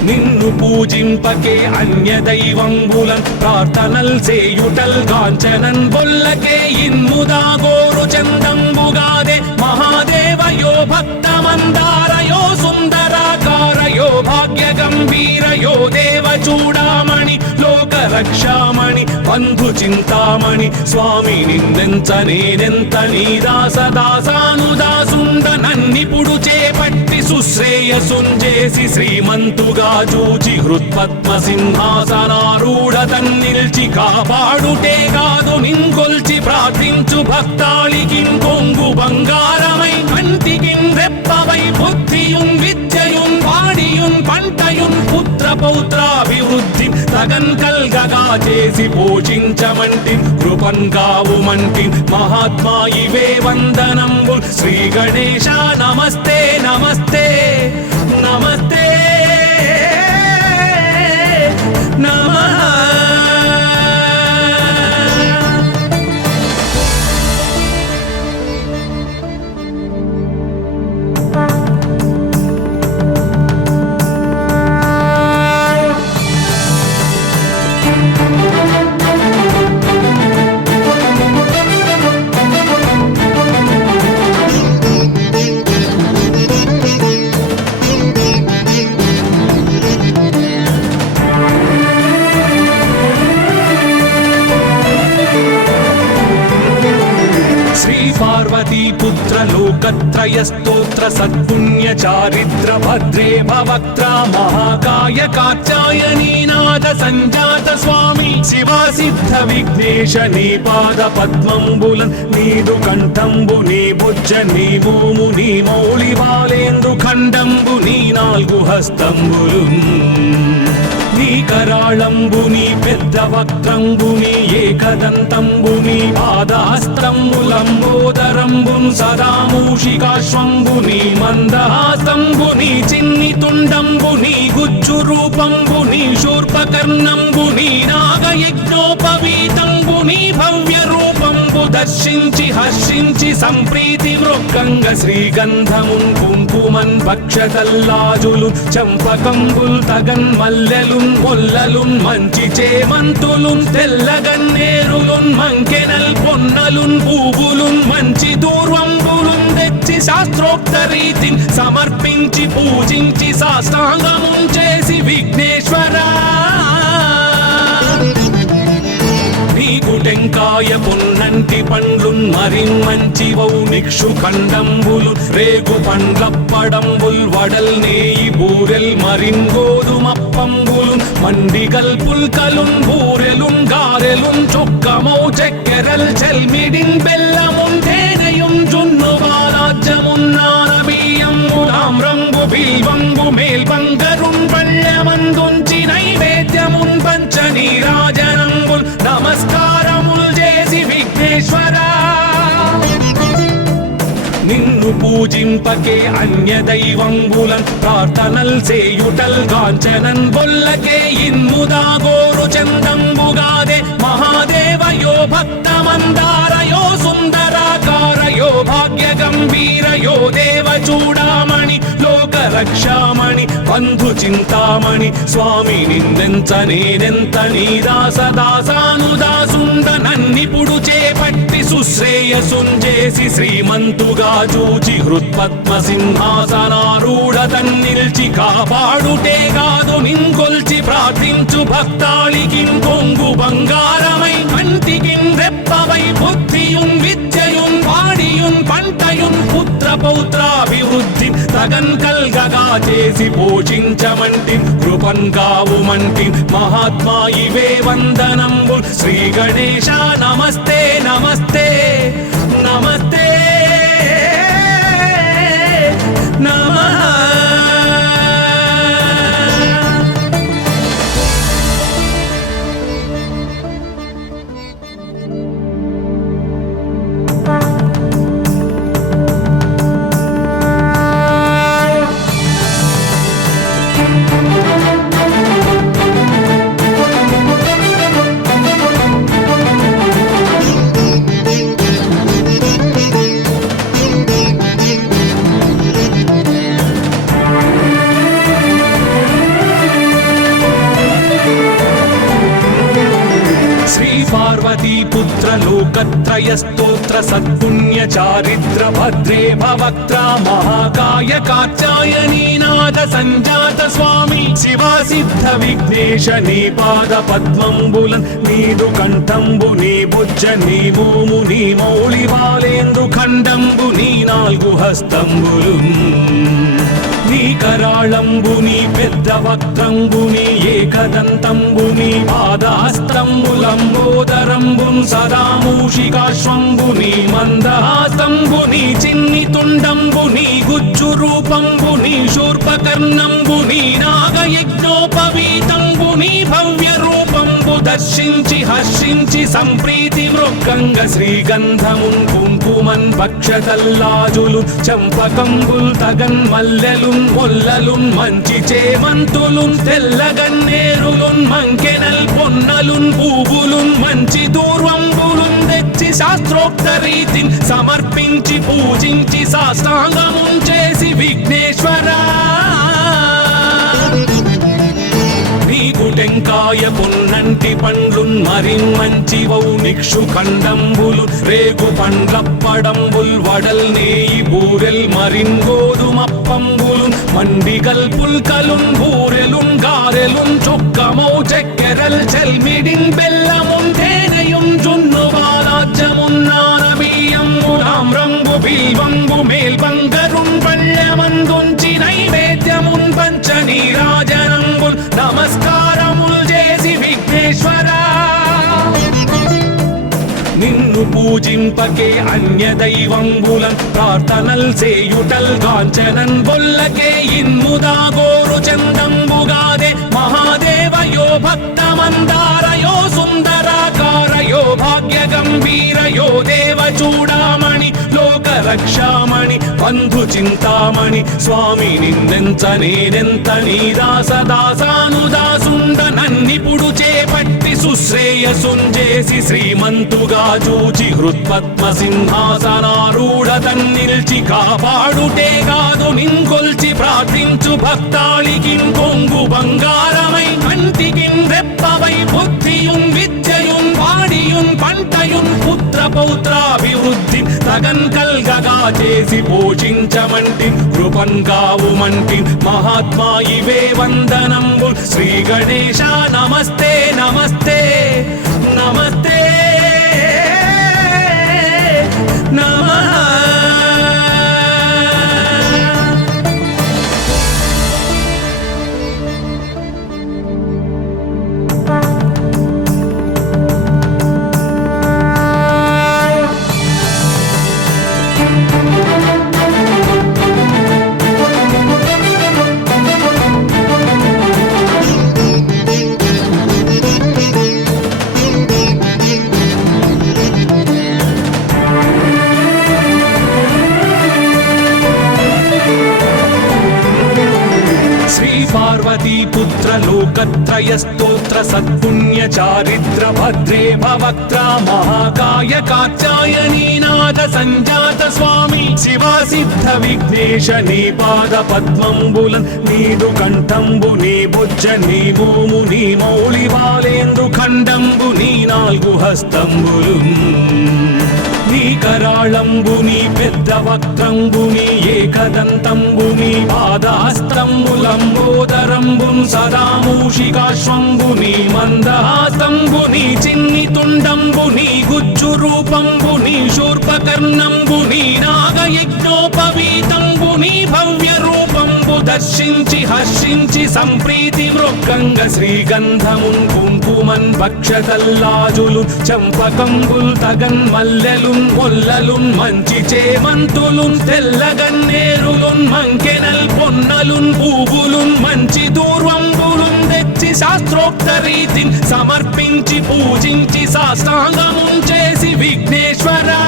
నిన్ను పూజింపకే అన్య దైవంబులన్ ప్రార్థనల్ చేయుటల్ కాంచనన్ బొల్లకే ఇన్ముదా గోరు చందంబుగాదే మహాదేవయో భక్తమందారయో సుందరాకారయో భాగ్య గంభీరయో దేవ చూడామణి లోక రక్షామణి బంధు చింతామణి స్వామి నిన్నెంత నేనెంత నీ దాసదాసానుదాసుండ నన్నిపుడు చేపట్టి సుశ్రేయసుంజేసి శ్రీమంతుగా చూచి హృత్పద్మ సింహాసనారూఢ తన్నిల్చి కాపాడుటే కాదు నింకొల్చి ప్రార్థించు భక్తాళికి కొంగు బంగారమై కంటికి రెప్పవై బుద్ధియున్ విద్యయున్ వాడియున్ పంటయున్ పుత్ర పౌత్రాభివృద్ధి తగన్ కల్గగా చేసి పోషించమంటి కృపన్ కావుమంటి మహాత్మా ఇవే వందనంబు శ్రీ గణేశ నమస్తే నమస్తే నమస్తే నమః पुत्र लोकत्रय स्तोत्र सत्पुण्य चारित्र भद्रे भवक्त्रा महाकाय कात्यायनी नाद संजात स्वामी शिवा सिद्ध विघ्नेश नी पाद पद्मंबुलन् नीदु कंठंबु नी भुज नी भूमु नी मौళి బాలేందు ఖండంబు నీ నాలుగు హస్తంబులున్ నీ కరాళంబుని పెద్ద వక్త్రంబుని ఏకదంతంబుని పాదహస్తంబులంబోదరంబున్ సదా మూషికాశ్వంబుని మందహాసంబుని చిన్ని తుండంబుని గుజ్జు రూపంబుని శూర్పకర్ణంబుని నాగయజ్ఞోపవీతంబుని భవ్య రూపంబు దర్శించి హర్షించి సంప్రీతి వృక్కంగ శ్రీగంధమున్ కుంకుమన్ భక్షతల్లాజులు చంపకంబుల్ తగన్ మల్లెలు మొల్లలున్ మంచి చేమంతులున్ తెల్లగన్నేరులున్ మంకెనల్ పొన్నలున్ పూవులున్ మంచి దూర్వంబులున్ తెచ్చి శాస్త్రోక్త రీతిని సమర్పించి పూజించి సాష్టాంగమున్ చేసి విఘ్నేశ్వరా టెంకాయ పున్నంటి పండ్లున్ మరిన్ మంచి వౌ నిక్షు ఖండంబులు రేగు పండ్లప్పడంబుల్ వడల్ నేయి బూరెల్ మరిన్ గోధుమప్పంబులు మండిగల్ పుల్కలున్ బూరెలున్ గారెలున్ చొక్కమౌ చక్కెరల్ చెల్మిడిన్ బెల్లమున్ తేనెయున్ జున్ను బాలాజ్యమున్ నానబియ్యంబులాం రంగు బిల్వంబు మేల్బంగరున్ పళ్ళమందుంచి నైవేద్యమున్ పంచ నీరాజనంబుల్ నమస్కారముల్ చేసి విఘ్నేశ్వరా నిన్ను పూజింపకే అన్య దైవంబులన్ ప్రార్థనల్ చేయుటల్ కాంచనన్ బొల్లకే ఇన్ముదా గోరు చందంబుగాదే మహాదేవయో భక్తమందారయో సుందరాకారయో భాగ్య గంభీరయో దేవ చూడామణి లోక రక్షామణి బంధు చింతామణి స్వామి నిన్నెంత నేనెంత నీ దాసదాసానుదాసుండ నన్నిపుడు చేపట్టి సుశ్రేయసుంజేసి శ్రీమంతుగా చూచి హృత్పద్మ సింహాసనారూఢ తన్నిల్చి కాపాడుటే కాదు నింకొల్చి ప్రార్థించు భక్తాళికి కొంగు బంగారమై కంటికి రెప్పవై బుద్ధియున్ విద్యయున్ వాడియున్ పంటయున్ పుత్ర పౌత్రాభివృద్ధి తగన్ కల్గగా చేసి పోషించమంటి కృపన్ కావుమంటి మహాత్మా ఇవే వందనంబు శ్రీ గణేశ నమస్తే నమస్తే నమస్తే నమః पार्वती पुत्र लोकत्रय स्तोत्र सत्पुण्य चारित्र भद्रे भवक्त्रा महाकाय कात्यायनी नाद संजात स्वामी शिवा सिद्ध विघ्नेश नी पाद पद्मंबुलन् नीदु कंठंबु नी बुज्ज नी भूमु नी मौళి బాలేందు ఖండంబు నీ నాలుగు హస్తంబులున్ నీ కరాళంబుని పెద్ద వక్త్రంబుని ఏకదంతంబుని పాదహస్తంబులంబోదరంబున్ సదా మూషికాశ్వంబుని మందహాస్తంబుని చిన్ని తుండంబుని గుజ్జు రూపంబుని శూర్పకర్ణంబుని నాగయజ్ఞోపవీతంబుని భవ్య రూపంబు దర్శించి హర్షించి సంప్రీతి మృక్కంగ శ్రీగంధమున్ కుంకుమన్ భక్షతల్లాజులు చంపకంబుల్ తగన్ మల్లెలున్ మొల్లలున్ మంచి చేమంతులున్ తెల్లగన్నేరులున్ మంకెనల్ పొన్నలున్ పూవులున్ మంచి దూర్వంబులున్ తెచ్చి శాస్త్రోక్త రీతిని సమర్పించి పూజించి సాష్టాంగమున్ చేసి విఘ్నేశ్వరా నీకు టెంకాయ పొన్నంటి పండ్లున్ మరిన్మంచివౌ నిక్షు ఖండంబులు రేగు పండ్లప్పడంబుల్ వడల్ నేయి బూరెల్ మరిన్ గోధుమప్పంబులు మండిగల్ పుల్కలున్ బూరెలున్ గారెలున్ చొక్కమౌ చెక్కెరల్ చెల్మిడిన్ బెల్లమున్ తేనెయున్ జున్ను బాలాజ్యమున్ నానబియ్యంబులాం రంగు బిల్వంబు మేల్బంగరున్ పళ్ళమందుంచి నైవేద్యమున్ పంచ నీరాజనంబుల్ నమస్కారముల్ చేసి విఘ్నేశ్వరా నిన్ను పూజింపకే అన్య దైవంబులన్ ప్రార్థనల్ సేయుటల్ గాంచనన్ బొల్లకే ఇన్ముదా గోరు చందంబుగాదే మహాదేవయో భక్తమందారయో సుందరాకారయో భాగ్య గంభీరయో దేవ చూడామణి లోక రక్షామణి బంధు చింతామణి స్వామి నిన్నెంత నేనెంత నీ దాసదాసానుదాసుండ నన్నిపుడు చేపట్టి సుశ్రేయసుంజేసి శ్రీమంతుగా చూచి హృత్పద్మ సింహాసనారూఢ తన్నిల్చి కాపాడుటే కాదు నింకొల్చి ప్రార్థించు భక్తాళికిన్ కొంగు బంగారమై కంటికిన్ రెప్పవై బుద్ధియున్ విద్యయున్ వాడియున్ పంటయున్ పుత్ర పౌత్రాభివృద్ధి తగన్ కల్గగా చేసి పోషించమంటి కృపన్ కావుమంటి మహాత్మా ఇవే వందనంబు శ్రీ గణేశ నమస్తే నమస్తే నమస్తే నమః पार्वती पुत्र लोकत्रय स्तोत्र सत्पुण्य चारित्र भद्रे भवक्त्रा महाकाय कात्यायनी नाद संजात स्वामी शिवा सिद्ध विघ्नेश नी पाद पद्मंबुलन् नीदु कंठंबु नी बुज्ज नी भूमु नी मौళి బాలేందు ఖండంబు నీ నాలుగు హస్తంబులున్ నీ కరాళంబుని పెద్ద వక్త్రంబుని ఏకదంతంబుని పాదహస్తంబులంబోదరంబున్ సదా మూషికాశ్వంబుని మందహాస్తంబుని చిన్ని తుండంబుని గుజ్జు రూపంబుని శూర్పకర్ణంబుని నాగయజ్ఞోపవీతంబుని భవ్య రూపంబు దర్శించి హర్షించి సంప్రీతి మృక్కంగ శ్రీగంధమున్ కుంకుమన్ భక్షతల్లాజులు చంపకంబుల్ తగన్ మల్లెలున్ మొల్లలున్ మంచి చేమంతులున్ తెల్లగన్నేరులున్ మంకెనల్ పొన్నలున్ పూవులున్ మంచి దూర్వంబులున్ తెచ్చి శాస్త్రోక్త రీతిని సమర్పించి పూజించి సాష్టాంగమున్ చేసి విఘ్నేశ్వరా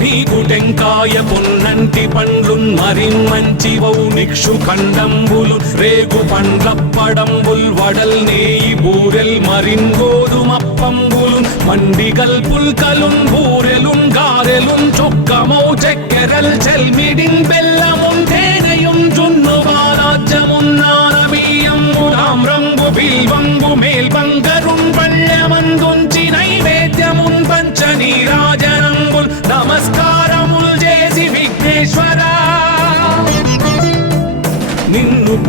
నీకు టెంకాయ పొన్నంటి పండ్లున్ మరిన్మంచివౌ నిక్షు ఖండంబులు రేగు పండ్లప్పడంబుల్ వడల్ నేయి బూరెల్ మరిన్ గోధుమప్పంబులు మండిగల్ పుల్కలున్ బూరెలున్ గారెలున్ చొక్కమౌ చెక్కెరల్ చెల్మిడిన్ బెల్లమున్ తేనెయున్ జున్ను బాలాజ్యమున్ నానబియ్యంబులాం రంగు బిల్వంబు మేల్బంగరున్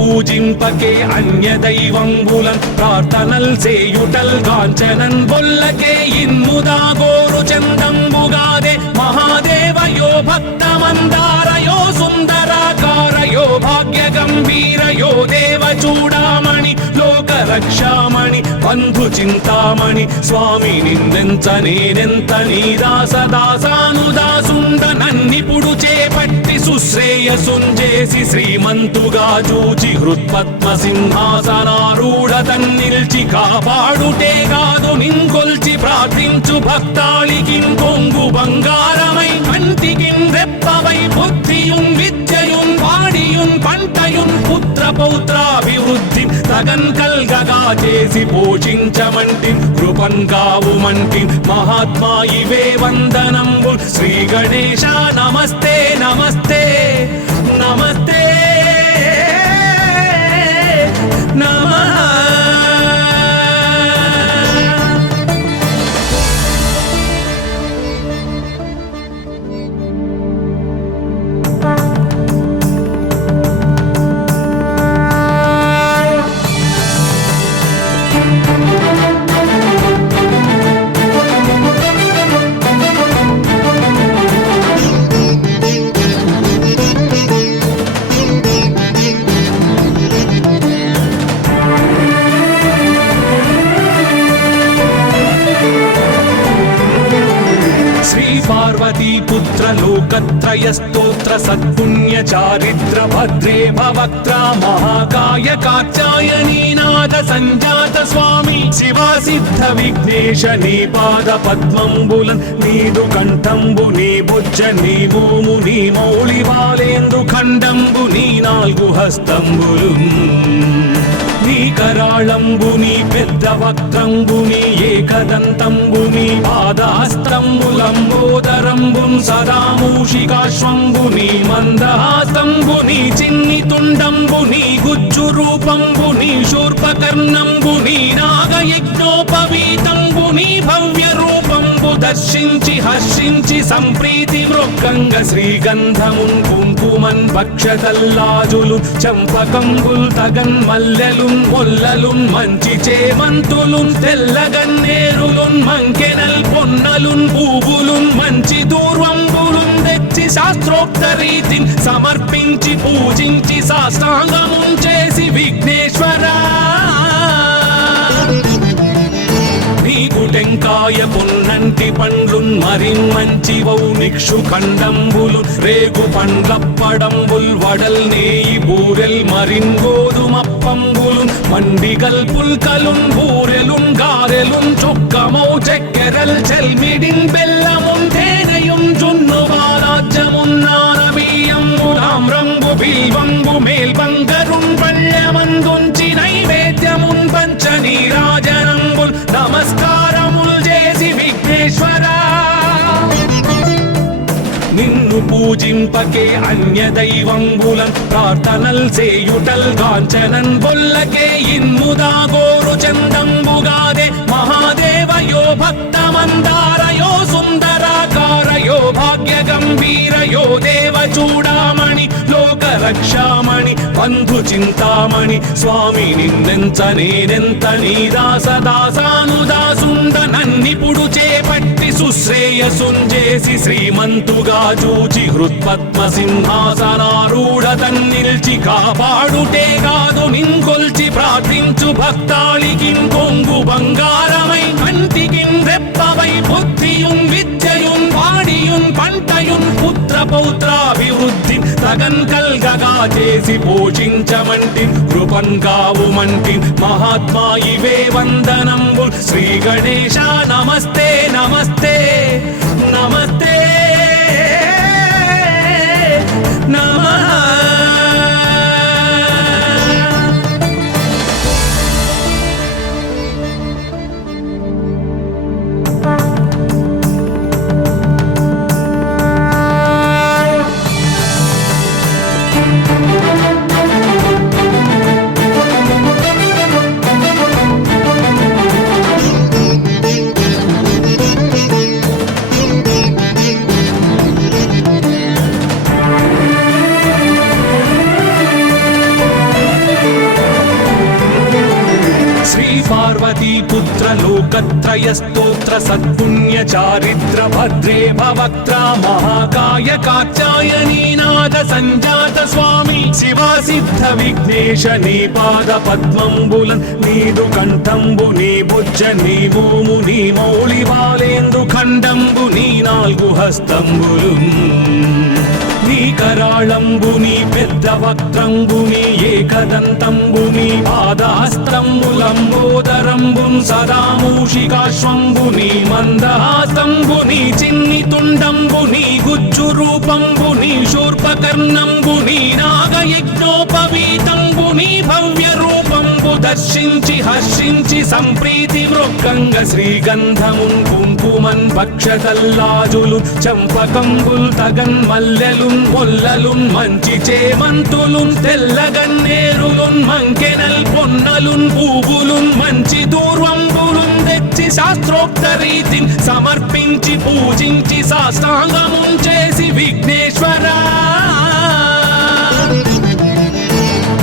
పూజింపకే అన్య దైవంబులన్ ప్రార్థనల్ సేయుటల్ కాంచనన్ బొల్లకే ఇన్ముదా గోరు చందంబుగాదే మహాదేవయో భక్తమందారయో సుందరాకారయో భాగ్య గంభీరయో దేవ చూడామణి లోక రక్షామణి బంధు చింతామణి స్వామి నిన్నెంత నేనెంత నీ దాసదాసానుదాసుండ నన్నిపుడు చేపట్టి సుశ్రేయసుంజేసి శ్రీమంతుగా చూచి హృత్పద్మ సింహాసనారూఢ తన్నిల్చి కాపాడుటే కాదు నింకొల్చి ప్రార్థించు భక్తాళికి కొంగు బంగారమై కంటికిన్ రెప్పవై బుద్ధియున్ విద్యయున్ వాడియున్ పంటయున్ పుత్ర పౌత్రాభివృద్ధి తగన్ కల్గగా చేసి పోషించమంటి కృపన్ కావుమంటి మహాత్మా ఇవే వందనంబు శ్రీ గణేశ నమస్తే నమస్తే నమస్తే నమః. పార్వతీపుత్ర లోకత్రయ స్తోత్ర సత్పుణ్య చారిత్ర భద్రే భవక్త్ర మహాకాయ కాత్యాయనీనాథ సంజాత స్వామి శివా సిద్ధ విఘ్నేశ నీ పాద పద్మంబులన్ నీదు కంఠంబు నీ బుజ్జ నీ భూము నీ మౌళి బాలేందు ఖండంబు నీ నాలుగు హస్తంబులు నీ కరాళంబుని పెద్ద వక్త్రంబుని ఏకదంతంబుని పాదహస్తంబులంబోదరంబుం సదా మూషికాశ్వంబుని మందహాసంబుని చిన్ని తుండంబుని గుజ్జు రూపంబుని శూర్పకర్ణంబుని నాగయజ్ఞోపవీతంబుని భవ్య రూపంబు దర్శించి హర్షించి సంప్రీతి మృక్కంగ శ్రీగంధమున్ కుంకుమన్ భక్షతల్లాజులు చంపకంబుల్ తగన్ మల్లెలున్ మొల్లలున్ మంచి చేమంతులున్ తెల్లగన్నేరులున్ మంకెనల్ పొన్నలున్ పూవులున్ మంచి దూర్వంబులున్ తెచ్చి శాస్త్రోక్త రీతిని సమర్పించి పూజించి సాష్టాంగమున్ చేసి విఘ్నేశ్వరా నీకు టెంకాయ పొన్నంటి పండ్లున్ మరిన్ మంచివౌ నిక్షు ఖండంబులు రేగు పండ్లప్పడంబుల్ వడల్ నేయి బూరెల్ మరిన్ గోధుమప్పంబులు మండిగల్ పుల్కలున్ బూరెలున్ గారెలున్ చొక్కమౌ చెక్కెరల్ చెల్మిడిన్ బెల్లమున్ తేనెయున్ జున్ను బాలాజ్యమున్ నానబియ్యంబులాం రంగు బిల్వంబు మేల్బంగరున్ పళ్ళమందుంచి నైవేద్యమున్ పంచ నీరాజనంబుల్ నమస్కారముల్ చేసి విఘ్నేశ్వరా నిన్ను పూజింపకే అన్య దైవంబులన్ ప్రార్థనల్ సేయుటల్ కాంచనన్ బొల్లకే ఇన్ముదా గోరు చందంబుగాదే మహాదేవయో భక్తమందారయో సుందరాకారయో భాగ్య గంభీరయో దేవ చూడామణి లోక రక్షామణి బంధు చింతామణి స్వామి నిన్నెంత నేనెంత నీ దాసదాసానుదాసుండ నన్నిపుడు చేపట్టి సుశ్రేయసుంజేసి శ్రీమంతుగా చూచి హృత్పద్మ సింహాసనారూఢ తన్నిల్చి కాపాడుటే కాదు నింకొల్చి ప్రార్థించు భక్తాళికి కొంగు బంగారమై కంటికి రెప్పవై బుద్ధియున్ విద్యయున్ వాడియున్ పంటయున్ పుత్ర పౌత్రాభివృద్ధి తగన్ కల్గగా చేసి పోషించమంటి కృపన్ కావుమంటి మహాత్మా ఇవే వందనంబు శ్రీ గణేశ నమస్తే నమస్తే నమస్తే నమః. पार्वती पुत्र लोकत्रय स्तोत्र सत्पुण्य चारित्र भद्रे भवक्त्रा महाकाय कात्यायनी नाद संजात स्वामी शिवा सिद्ध विघ्नेश नी पाद पद्मंबुलन नीदु कंठंबु नी भुज नी भूमु नी मौళి బాలేందు ఖండంబు నీ నాలుగు హస్తంబులు నీ కరాళంబు నీ పెద్ద వక్త్రంబు నీ ఏకదంతంబు నీ పాదహస్తంబులంబోదరంబు సదా మూషికాశ్వంబు నీ మందహాసంబు నీ చిన్ని తుండంబు నీ గుజ్జు రూపంబు నీ శూర్పకర్ణంబు నీ నాగయజ్ఞోపవీతంబు నీ భవ్య రూపంబు దర్శించి హర్షించి సంప్రీతి మృక్కంగ శ్రీగంధమున్ కుంకుమన్ పక్షతల్లాజులు చంపకంబుల్ తగన్ మల్లెలున్ మొల్లలున్ మంచి చేమంతులున్ తెల్లగన్నేరులున్ మంకెనల్ పొన్నలున్ పూవులున్ మంచి దూర్వంబులున్ తెచ్చి శాస్త్రోక్త రీతిని సమర్పించి పూజించి సాష్టాంగమున్ చేసి విఘ్నేశ్వరా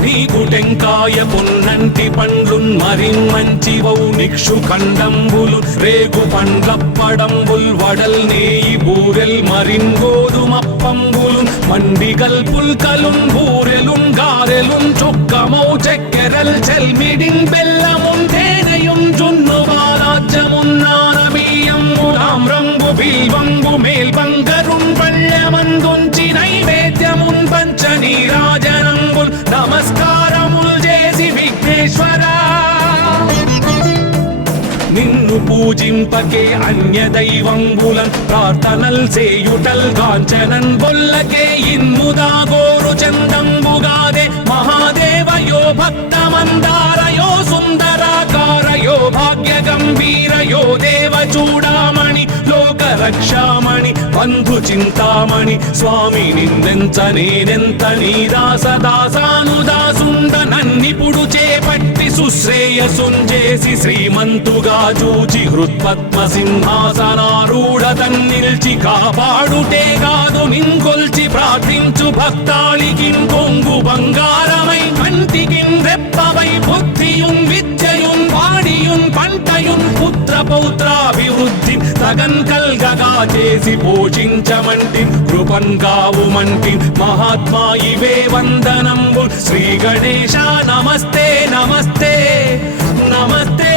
నీకు టెంకాయ పొన్నంటి పండ్లున్ మరిన్మంచివౌ నిక్షు ఖండంబులు రేగు పండ్లప్పడంబుల్ వడల్ నేయి బూరెల్ మరిన్ గోధుమప్పంబులు మండిగల్ పుల్కలున్ బూరెలున్ గారెలున్ చొక్కమౌ చెక్కెరల్ చెల్మిడిన్ బెల్లమున్ తేనెయున్ జున్ను బాలాజ్యమున్ నానబియ్యంబు తామ్రంబు బిల్వంబు మేల్బంగరున్ పళ్ళమందుంచి నైవేద్యమున్ పంచ నీరాజనంబుల్ నమస్కారముల్ చేసి విఘ్నేశ్వరా నిన్ను పూజింపకే అన్య దైవంబులన్ ప్రార్థనల్ చేయుటల్ కాంచనన్ బొల్లకే ఇన్ముదా గోరు చందంబుగాదే మహాదేవయో భక్తమందారయో సుందరాకారయో భాగ్య గంభీరయో దేవ చూడామణి లోక రక్షామణి బంధు చింతామణి స్వామి నిన్నెంత నేనెంత నీ దాసదాసానుదాసుండ నన్నిపుడు చేపట్టి సుశ్రేయసుంజేసి శ్రీమంతుగా చూచి హృత్పద్మ సింహాసనారూఢ తన్నిల్చి కాపాడుటే కాదు నింకొల్చి ప్రార్థించు భక్తాళికిన్ కొంగు బంగారమై కంటికిన్ రెప్పవై బుద్ధియున్ విద్యయున్ వాడియున్ పంటయున్ పుత్ర పౌత్రాభివృద్ధి తగన్ కల్గగా చేసి పోషించమంటి కృపన్ కావుమంటి మహాత్మా ఇవే వందనంబు శ్రీ గణేశ నమస్తే నమస్తే నమస్తే